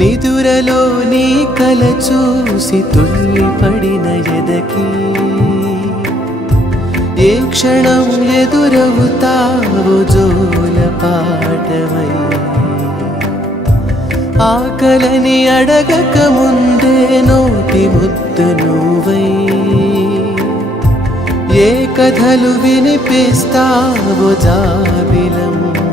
నిదురలో నీ కల చూసి తుల్లిపడిన ఎదకి ఏ క్షణం ఎదురవుతావు జోల పాటవై ఆకలని అడగక ముందే నోటి ముద్ద నువ్వై ఏ కథలు వినిపిస్తావో జాబిలం